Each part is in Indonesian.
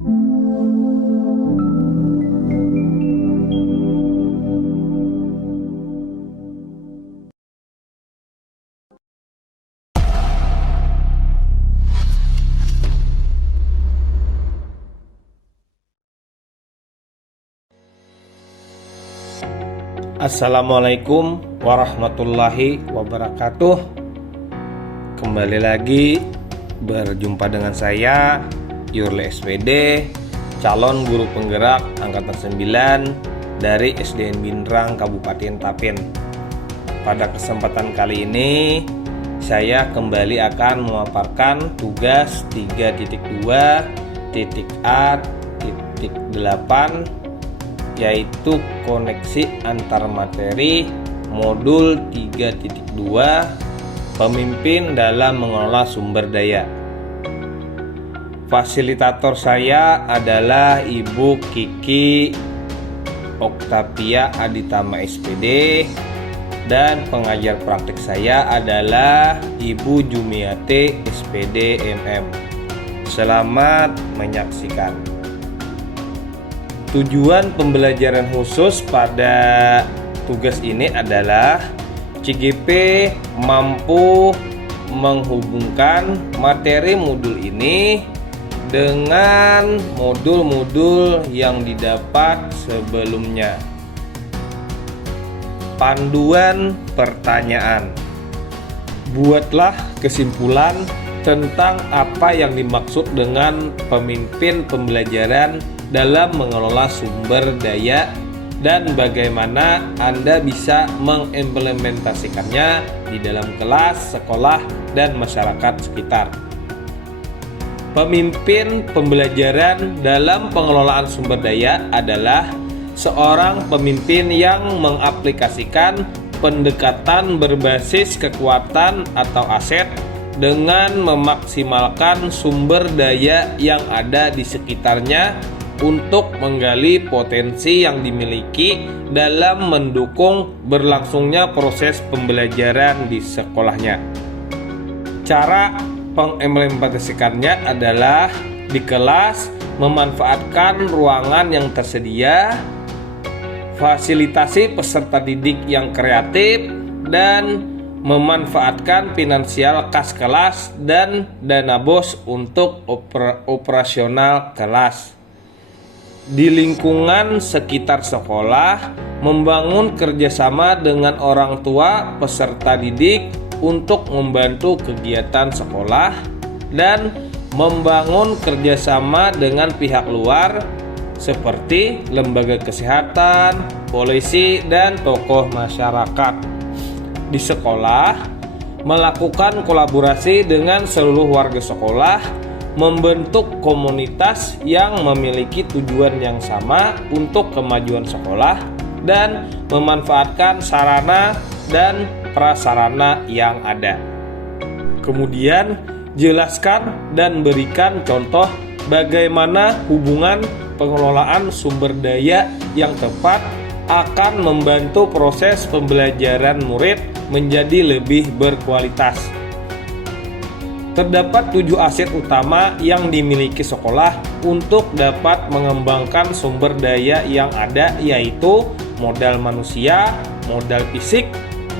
Assalamualaikum warahmatullahi wabarakatuh. Kembali lagi berjumpa dengan saya Yurli SPD, calon guru penggerak angkatan 9 dari SDN Binrang Kabupaten Tapin. Pada kesempatan kali ini saya kembali akan memaparkan tugas 3.2.A.8, yaitu koneksi antar materi modul 3.2 pemimpin dalam mengelola sumber daya. Fasilitator saya adalah Ibu Kiki Oktavia Aditama SPD, dan pengajar praktik saya adalah Ibu Jumiati SPD MM. Selamat menyaksikan. Tujuan pembelajaran khusus pada tugas ini adalah CGP mampu menghubungkan materi modul ini dengan modul-modul yang didapat sebelumnya. Panduan pertanyaan. Buatlah kesimpulan tentang apa yang dimaksud dengan pemimpin pembelajaran dalam mengelola sumber daya dan bagaimana Anda bisa mengimplementasikannya di dalam kelas, sekolah, dan masyarakat sekitar. Pemimpin pembelajaran dalam pengelolaan sumber daya adalah seorang pemimpin yang mengaplikasikan pendekatan berbasis kekuatan atau aset dengan memaksimalkan sumber daya yang ada di sekitarnya untuk menggali potensi yang dimiliki dalam mendukung berlangsungnya proses pembelajaran di sekolahnya. Cara mengimplementasikannya adalah di kelas memanfaatkan ruangan yang tersedia, fasilitasi peserta didik yang kreatif, dan memanfaatkan finansial kas kelas dan dana BOS untuk operasional kelas. Di lingkungan sekitar sekolah, membangun kerjasama dengan orang tua peserta didik untuk membantu kegiatan sekolah, dan membangun kerjasama dengan pihak luar seperti lembaga kesehatan, polisi, dan tokoh masyarakat. Di sekolah, melakukan kolaborasi dengan seluruh warga sekolah, membentuk komunitas yang memiliki tujuan yang sama untuk kemajuan sekolah, dan memanfaatkan sarana dan prasarana yang ada. Kemudian, jelaskan dan berikan contoh bagaimana hubungan pengelolaan sumber daya yang tepat akan membantu proses pembelajaran murid menjadi lebih berkualitas. Terdapat 7 aset utama yang dimiliki sekolah untuk dapat mengembangkan sumber daya yang ada, yaitu modal manusia, modal fisik,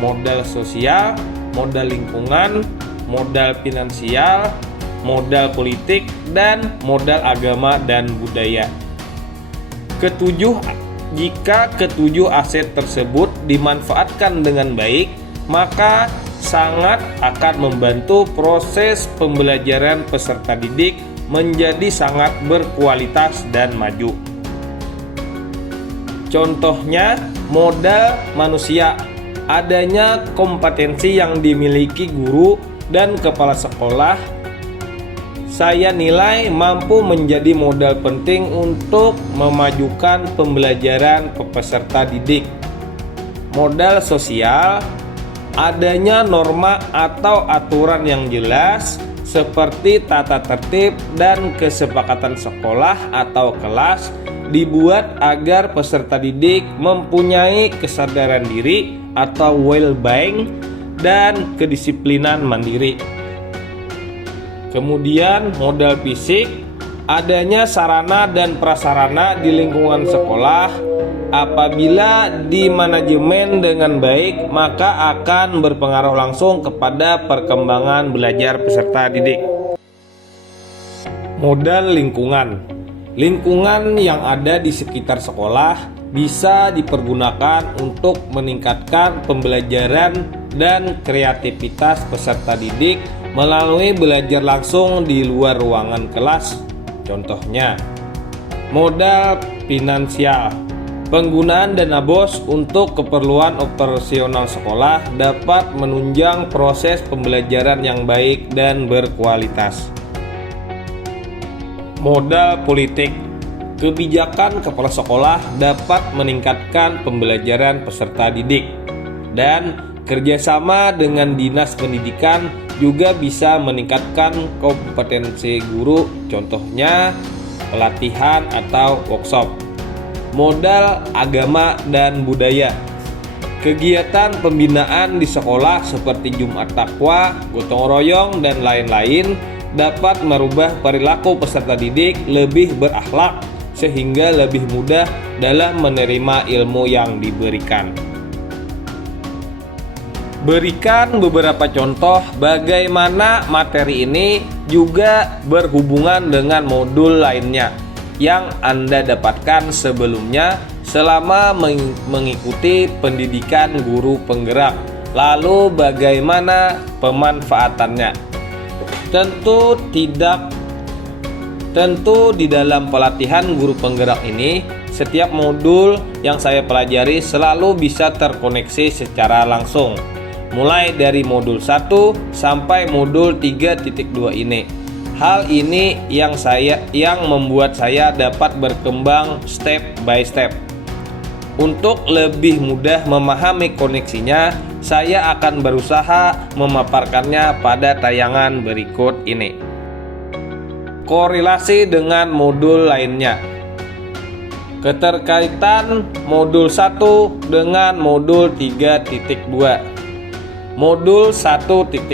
modal sosial, modal lingkungan, modal finansial, modal politik, dan modal agama dan budaya. Jika ketujuh aset tersebut dimanfaatkan dengan baik, maka sangat akan membantu proses pembelajaran peserta didik menjadi sangat berkualitas dan maju. Contohnya, modal manusia. Adanya kompetensi yang dimiliki guru dan kepala sekolah, saya nilai mampu menjadi modal penting untuk memajukan pembelajaran peserta didik. Modal sosial. Adanya norma atau aturan yang jelas seperti tata tertib dan kesepakatan sekolah atau kelas dibuat agar peserta didik mempunyai kesadaran diri atau well-being dan kedisiplinan mandiri. Kemudian modal fisik, adanya sarana dan prasarana di lingkungan sekolah apabila dimanajemen dengan baik, maka akan berpengaruh langsung kepada perkembangan belajar peserta didik. Modal lingkungan. Lingkungan yang ada di sekitar sekolah bisa dipergunakan untuk meningkatkan pembelajaran dan kreativitas peserta didik melalui belajar langsung di luar ruangan kelas. Contohnya, modal finansial. Penggunaan dana BOS untuk keperluan operasional sekolah dapat menunjang proses pembelajaran yang baik dan berkualitas. Modal politik. Kebijakan kepala sekolah dapat meningkatkan pembelajaran peserta didik, dan kerjasama dengan dinas pendidikan juga bisa meningkatkan kompetensi guru, contohnya pelatihan atau workshop. Modal agama dan budaya. Kegiatan pembinaan di sekolah seperti Jumat Takwa, gotong royong, dan lain-lain dapat merubah perilaku peserta didik lebih berakhlak sehingga lebih mudah dalam menerima ilmu yang diberikan. Berikan beberapa contoh bagaimana materi ini juga berhubungan dengan modul lainnya yang Anda dapatkan sebelumnya selama mengikuti pendidikan guru penggerak. Lalu bagaimana pemanfaatannya? Tentu di dalam pelatihan guru penggerak ini, setiap modul yang saya pelajari selalu bisa terkoneksi secara langsung, mulai dari modul 1 sampai modul 3.2 ini. Hal ini yang membuat saya dapat berkembang step by step. Untuk lebih mudah memahami koneksinya, saya akan berusaha memaparkannya pada tayangan berikut ini. Korelasi dengan modul lainnya. Keterkaitan modul 1 dengan modul 3.2. Modul 1.1.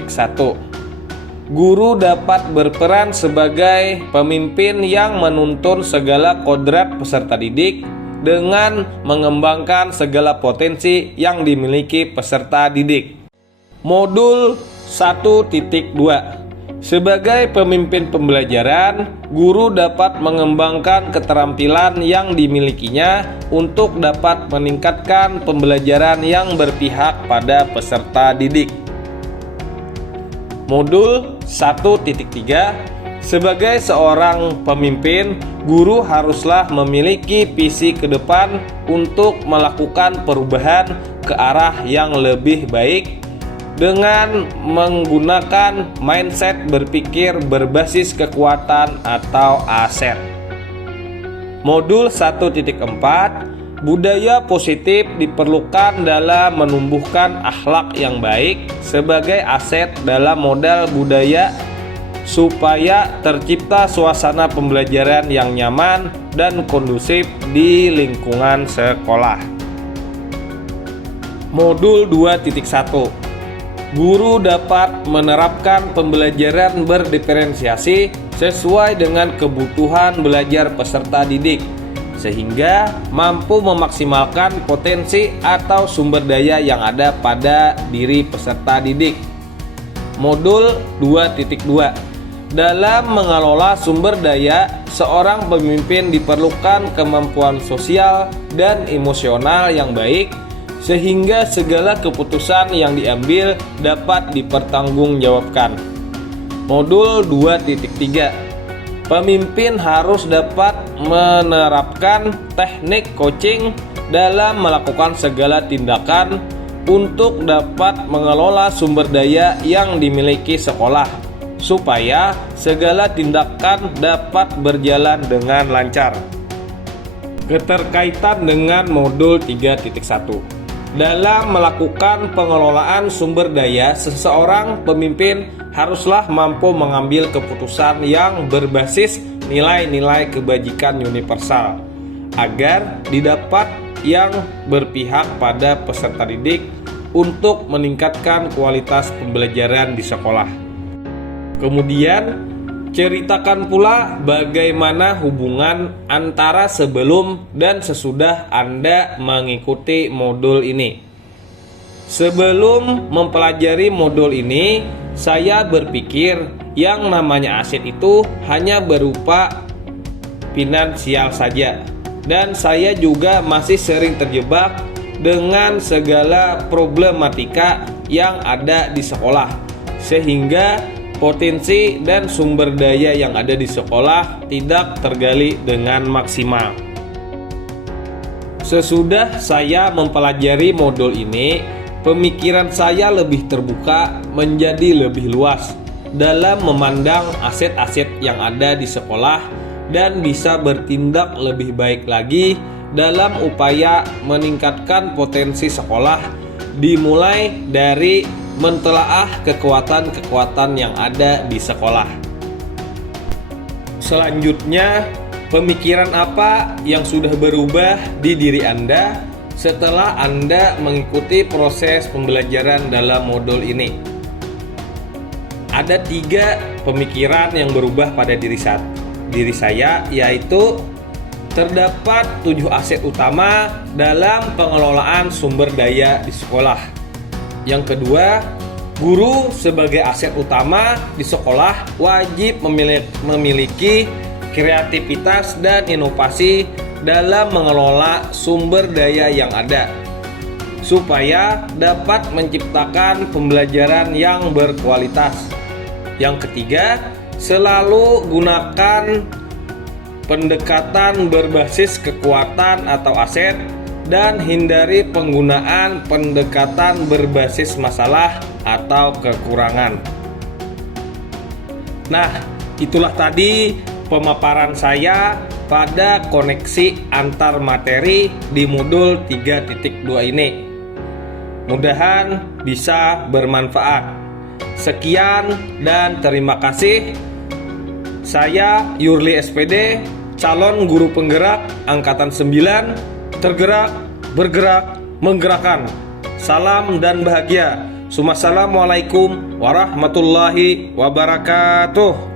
Guru dapat berperan sebagai pemimpin yang menuntun segala kodrat peserta didik dengan mengembangkan segala potensi yang dimiliki peserta didik. Modul 1.2. Sebagai pemimpin pembelajaran, guru dapat mengembangkan keterampilan yang dimilikinya untuk dapat meningkatkan pembelajaran yang berpihak pada peserta didik. Modul 1.3. Sebagai seorang pemimpin, guru haruslah memiliki visi ke depan untuk melakukan perubahan ke arah yang lebih baik dengan menggunakan mindset berpikir berbasis kekuatan atau aset. Modul 1.4. Budaya positif diperlukan dalam menumbuhkan akhlak yang baik sebagai aset dalam modal budaya supaya tercipta suasana pembelajaran yang nyaman dan kondusif di lingkungan sekolah. Modul 2.1. Guru dapat menerapkan pembelajaran berdiferensiasi sesuai dengan kebutuhan belajar peserta didik, sehingga mampu memaksimalkan potensi atau sumber daya yang ada pada diri peserta didik. Modul 2.2. Dalam mengelola sumber daya, seorang pemimpin diperlukan kemampuan sosial dan emosional yang baik, sehingga segala keputusan yang diambil dapat dipertanggungjawabkan. Modul 2.3. Pemimpin harus dapat menerapkan teknik coaching dalam melakukan segala tindakan untuk dapat mengelola sumber daya yang dimiliki sekolah, supaya segala tindakan dapat berjalan dengan lancar. Keterkaitan dengan modul 3.1. Dalam melakukan pengelolaan sumber daya, seseorang pemimpin haruslah mampu mengambil keputusan yang berbasis nilai-nilai kebajikan universal agar didapat yang berpihak pada peserta didik untuk meningkatkan kualitas pembelajaran di sekolah. Kemudian, Ceritakan pula bagaimana hubungan antara sebelum dan sesudah Anda mengikuti modul ini. Sebelum mempelajari modul ini, saya berpikir yang namanya aset itu hanya berupa finansial saja. Dan saya juga masih sering terjebak dengan segala problematika yang ada di sekolah, sehingga potensi dan sumber daya yang ada di sekolah tidak tergali dengan maksimal. Sesudah saya mempelajari modul ini, pemikiran saya lebih terbuka menjadi lebih luas dalam memandang aset-aset yang ada di sekolah dan bisa bertindak lebih baik lagi dalam upaya meningkatkan potensi sekolah, dimulai dari mentelaah kekuatan-kekuatan yang ada di sekolah. Selanjutnya, pemikiran apa yang sudah berubah di diri Anda setelah Anda mengikuti proses pembelajaran dalam modul ini? Ada 3 pemikiran yang berubah pada diri saya, yaitu terdapat 7 aset utama dalam pengelolaan sumber daya di sekolah. Yang kedua, guru sebagai aset utama di sekolah wajib memiliki kreativitas dan inovasi dalam mengelola sumber daya yang ada, supaya dapat menciptakan pembelajaran yang berkualitas. Yang ketiga, selalu gunakan pendekatan berbasis kekuatan atau aset dan hindari penggunaan pendekatan berbasis masalah atau kekurangan. Nah, itulah tadi pemaparan saya pada koneksi antar materi di modul 3.2 ini. Mudahan bisa bermanfaat. Sekian dan terima kasih. Saya Yurli SPD, calon guru penggerak angkatan 9, tergerak, bergerak, menggerakkan. Salam dan bahagia. Assalamualaikum warahmatullahi wabarakatuh.